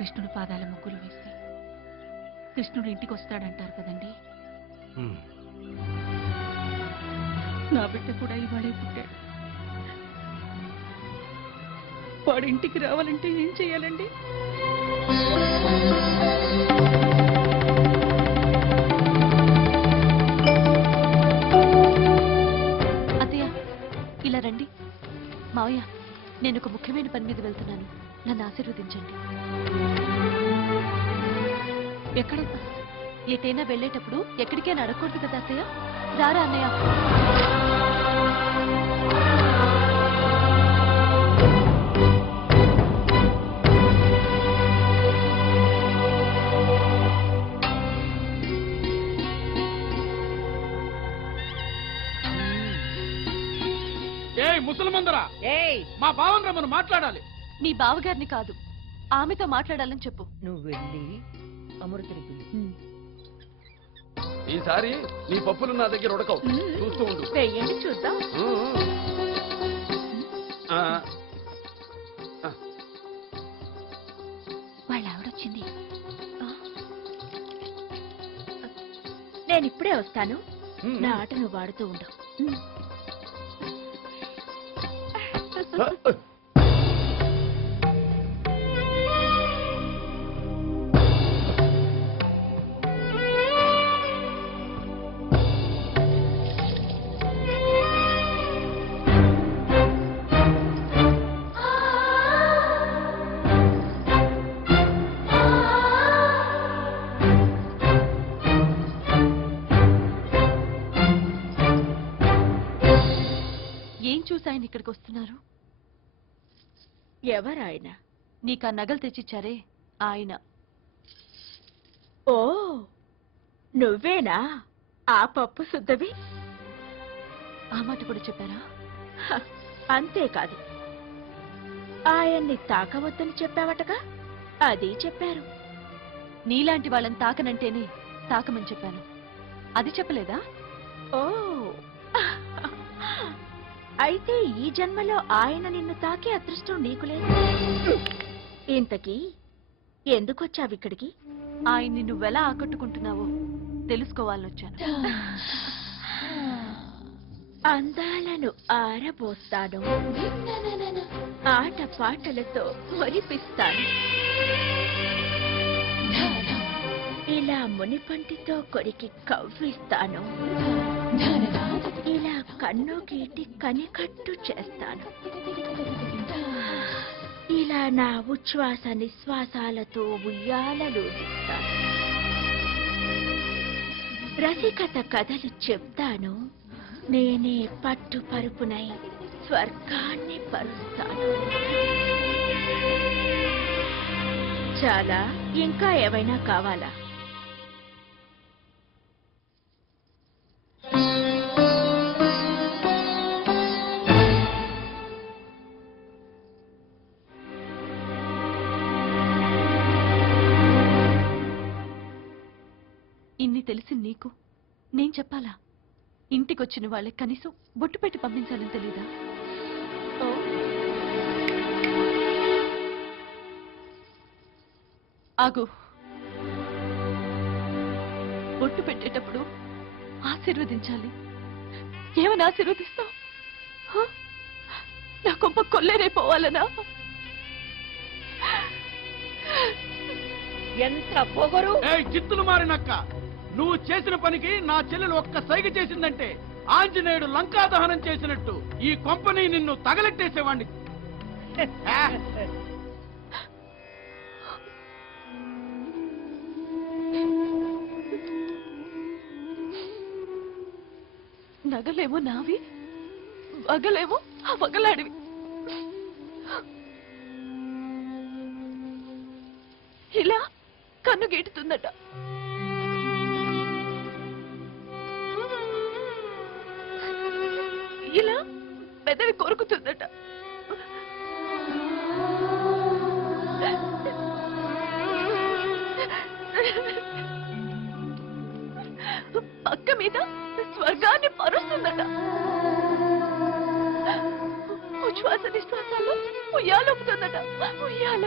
కృష్ణుడు పాదాల ముగ్గులు వేసి కృష్ణుడు ఇంటికి వస్తాడంటారు కదండి. నా బిడ్డ కూడా ఇవాళే పుట్టాడు. వాడు ఇంటికి రావాలంటే ఏం చెయ్యాలండి? అత్తయ్య, ఇలా రండి. మావయ్య, నేను ఒక ముఖ్యమైన పని మీద వెళ్తున్నాను, నన్ను ఆశీర్వదించండి. ఎక్కడ? ఎటైనా వెళ్ళేటప్పుడు ఎక్కడికైనా అడగకూడదు కదా అత్తయ్య. రారా అన్నయ్య. ముసలమందరా, మా బావన్ రమ్మను మాట్లాడాలి. మీ బావగారిని కాదు, ఆమెతో మాట్లాడాలని చెప్పు. నువ్వు వెళ్ళి అమృతని పిలు. ఈసారి నీ పప్పులు నా దగ్గర ఉడకవు, చూస్తూ ఉండు. వెయ్యండి చూద్దాం. వాళ్ళ ఆవిడొచ్చింది. నేను ఇప్పుడే వస్తాను. నా ఆట నువ్వు వాడుతూ ఉండవు. ఏం చూసి ఆయన ఇక్కడికి వస్తున్నారు? ఎవరాయన? నీకు ఆ నగలు తెచ్చిచ్చారే ఆయన. ఓ, నువ్వేనా ఆ పప్పు శుద్ధవి? ఆ మాట కూడా చెప్పారా? అంతేకాదు, ఆయన్ని తాకవద్దని చెప్పావటగా, అది చెప్పారు. నీలాంటి వాళ్ళని తాకనంటేనే తాకమని చెప్పాను, అది చెప్పలేదా? ఓ, అయితే ఈ జన్మలో ఆయన నిన్ను తాకే అదృష్టం నీకు లేదు. ఇంతకీ ఎందుకొచ్చావిక్కడికి? ఆయన్ని నువ్వెలా ఆకట్టుకుంటున్నావో తెలుసుకోవాలనొచ్చాను. అందాలను ఆరబోస్తాను, ఆట పాటలతో మురిపిస్తాను. ఇలా మునిపంటితో కొరికి కవ్విస్తాను, ఇలా కన్ను గీటి కనికట్టు చేస్తాను. ఇలా నా ఉచ్ఛ్వాస నిశ్వాసాలతో ఉయ్యాలలూగిస్తాను. రసికత కథలు చెప్తాను, నేనే పట్టు పరుపునై స్వర్గాన్ని పరుస్తాను. చాలా? ఇంకా ఏమైనా కావాలా? ఇన్ని తెలిసి నీకు నేను చెప్పాలా? ఇంటికొచ్చిన వాళ్ళే కనీసం బొట్టు పెట్టి పంపించాలని తెలీదా? ఆగు. బొట్టు పెట్టేటప్పుడు ఆశీర్వదించాలి. ఏమని ఆశీర్వదిస్తావు? నా కొంప కొల్లేరైపోవాలనా? ఎంత పొగరు! చిత్తులు మారినక్క, నువ్వు చేసిన పనికి నా చెల్లెలు ఒక్క సైగ చేసిందంటే ఆంజనేయుడు లంకా దహనం చేసినట్టు ఈ కొంపని నిన్ను తగలెట్టేసేవాణ్ణి. నగలేమో నావి, వగలేమో ఆ వగలాడివి. ఇలా కన్ను గీటుతుందట. ఇలా పెదవి కొరుకుతుందట. పక్క మీద స్వర్గాన్ని పరుస్తుందట. ఉచ్ఛ్వాస నిశ్వాసాలు ఉయ్యాలొప్పుతుందట. ఉయ్యాల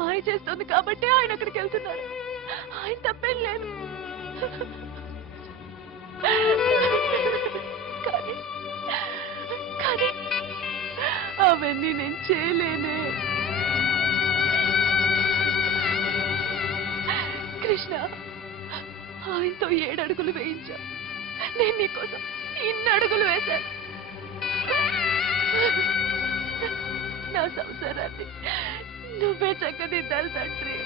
మాయ చేస్తుంది కాబట్టి ఆయన అక్కడికి వెళ్తున్నారు. ఆయన తప్పేం లేదు. కానీ కానీ అవన్నీ నేను చేయలేనే. కృష్ణ, ఆయనతో 7 అడుగులు వేయించా. నేను నీకోసం ఇన్ని అడుగులు వేశాను. నా సంసారాన్ని నువ్వే చక్కదిద్దాలి తండ్రి.